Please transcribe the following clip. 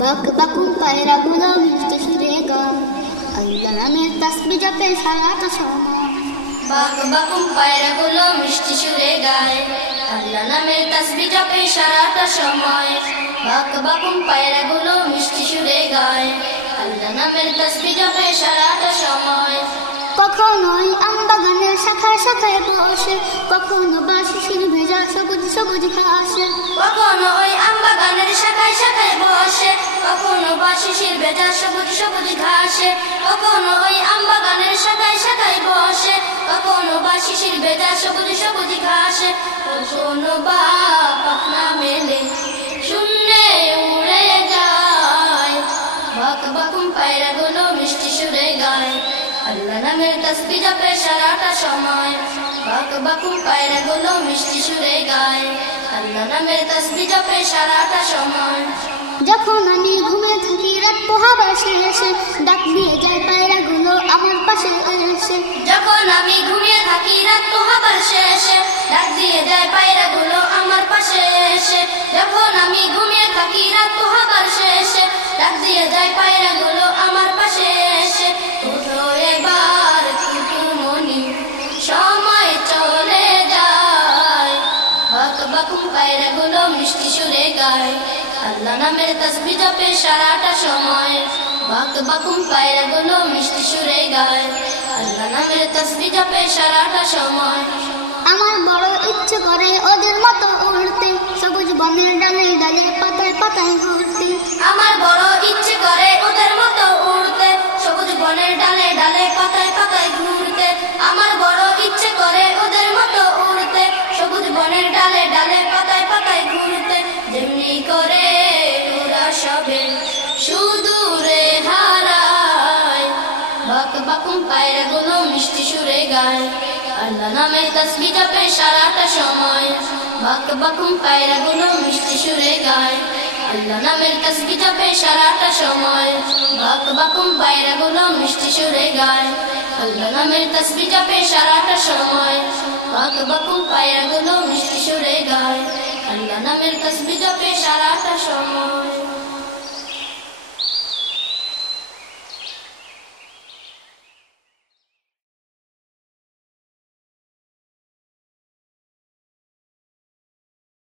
বক বকুম পায়রা গুলো মিষ্টি সুরে গায়, আল্লাহ নামের তাসবিহ জপে সারাটা সময়। বক বকুম পায়রা গুলো মিষ্টি সুরে গায়, আল্লাহ নামের তাসবিহ জপে সারাটা সময়। বক বকুম পায়রা গুলো মিষ্টি সুরে গায়, আল্লাহ নামের তাসবিহ জপে সারাটা সময়। কখনোই আম বাগানের শাখায় শাখায় বসে, কখনো বা শিশির ভেজা সবুজ সবুজ ঘাসে। কখনো ওই আম বাগানের শাখায় শাখায় বসে, কখনো বা শিশির ভেজা সবুজ সবুজ ঘাসে। কখনো ওই আম বাগানের শাখায় শাখায় বসে, কখনো বা শিশির ভেজা সবুজ সবুজ ঘাসে। কখনো বা পাখনা মেলে শূন্যে উড়ে যায়, বক বকুম পায়রা গুলো মিষ্টি সুরে গায়, আল্লাহ নামের তাসবিহ জপে সারাটা সময়। বক বকুম পায়রা গুলো মিষ্টি সুরে গায়, আল্লাহ নামের তাসবিহ জপে সারাটা সময়। যখন আমি ঘুমিয়ে থাকি রাত পোহাবার শেষে, ডাক দিয়ে যায় পায়রা গুলো আমার পাশে এসে। যখন আমি ঘুমিয়ে থাকি রাত পোহাবার শেষে, ডাক দিয়ে যায় পায়রা গুলো আমার পাশে এসে। যখন আমি ঘুমিয়ে থাকি রাত পোহাবার শেষে, ডাক দিয়ে যায় পায়রা গুলো আমার পাশে এসে। উঠো এবার কুটুমনি, সময় চলে যায়, বক বকুম পায়রা গুলো মিষ্টি সুরে গায়, আল্লাহ নামের তাসবিহ জপে সারাটা সময়। বক বকুম পায়রা গুলো মিষ্টি সুরে গায়, আল্লাহ নামের তাসবিহ জপে সারাটা সময়। আমার বড় ইচ্ছে করে ওদের মতো উড়তে, সবুজ বনের ডালে ডালে পাতায় পাতায় ঘুরতে। আমার বড় ইচ্ছে করে ওদের মতো উড়তে, সবুজ বনের ডালে ডালে পাতায় পাতায় ঘুরতে। আমার বড় ইচ্ছে করে ওদের মতো উড়তে, সবুজ বনের ডালে ডালে পাতায় পাতায় ঘুরতে। যেমনি করে ওরা সবে সুদূরে হারায়, বক বকুম পায়রা গুলো মিষ্টি সুরে গায়, আল্লাহ নামের তাসবিহ জপে সারাটা সময়। বক বকুম পায়রা গুলো মিষ্টি সুরে গায়, আল্লাহ নামের তাসবিহ জপে সারাটা সময়। বক বকুম পায়রা গুলো মিষ্টি সুরে গায়, আল্লাহ নামের তাসবিহ জপে সারাটা সময়। বক বকুম পায়রা গুলো মিষ্টি সুরে গায়, আল্লাহ নামের তাসবিহ জপে সারাটা সময়।